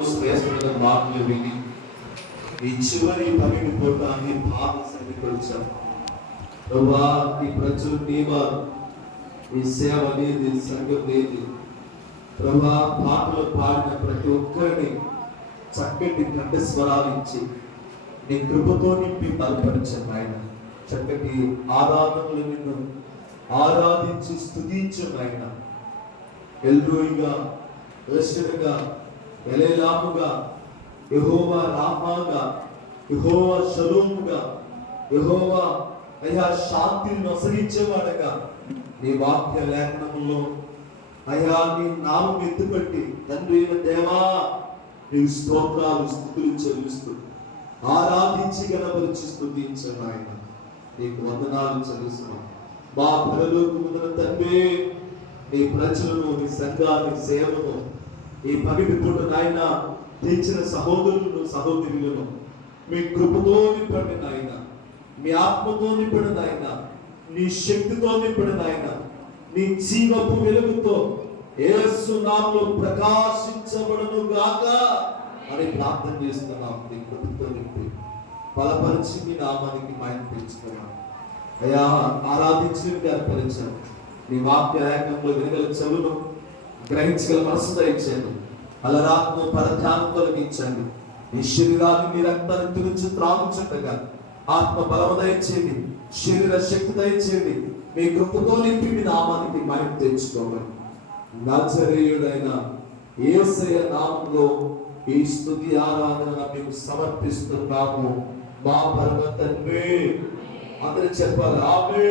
శ్రేష్ఠమైన విని ఈ చివరి పగిడి పూటాన్ని నీ పాద సన్నిధికి ప్రభా ఈ ప్రజలు నీవారు ఈ సేవ అనేది సంఘం లేదు ప్రభా పాటలు పాడిన ప్రతి ఒక్కరిని చక్కటి కంఠస్వరాలు ఇచ్చి నీ కృపతో నింపి బలపరిచాను ఆయన చక్కటి ఆరాధనలు నిన్ను ఆరాధించి స్థుతించాను ఆయన ఎల్రోయిగా దర్శనగా ఎలేలాముగా యహోవా రామాగా యహోవా షలోముగా యహోవా అయ్యా శాంతిని నొసగించేవాడగా నీ వాక్య లేఖనములో అయ్యా నీ నామం ఎత్తుపెట్టి తండ్రి అయిన దేవా నీ స్తోత్రాలు స్థుతులు చెల్లిస్తూ ఆరాధించి గణపరిచి స్థుతించాను ఆయన నీకు వందనాలు చెల్లిస్తున్నాం. మా పరలోకి ముందర తండ్రి నీ ప్రజలను నీ సంఘాన్ని సేవను ఈ పగిటి పూట నాయన తెచ్చిన సహోదరులను సహోదరులను మీ కృపతో నింపండి నాయన. మీ ఆత్మతో నింపండి నాయన. నీ శక్తితో నింపండి నాయన. నీ జీవపు వెలుగుతో యేసు నామములో ప్రకాశించబడును గాక అని ప్రార్థన చేస్తున్నాం. నీ కృపతో నింపి బలపరిచి మీ నామానికి మాయం పెంచుకున్నాం అయ్యా ఆరాధించిన అర్పరించాను నీ వాక్య ఏకంలో వినగల చెవును గ్రహించగల మనసు దయచేయండి. అలరాత్మ పరధ్యానం తొలగించండి ఈ శరీరాన్ని మీ రక్తాన్ని తిరిగి త్రాగుచుండగా ఆత్మ బలము దయచేయండి శరీర శక్తి దయచేయండి మీ కృపతో నింపి మీ నామానికి మహిమ తెచ్చుకోమని. నజరేయుడైన ఏసయ నామంలో ఈ స్థుతి ఆరాధన మీకు సమర్పిస్తున్నాము. మా పరమ తండ్రి అందరూ చెప్పాలి ఆమె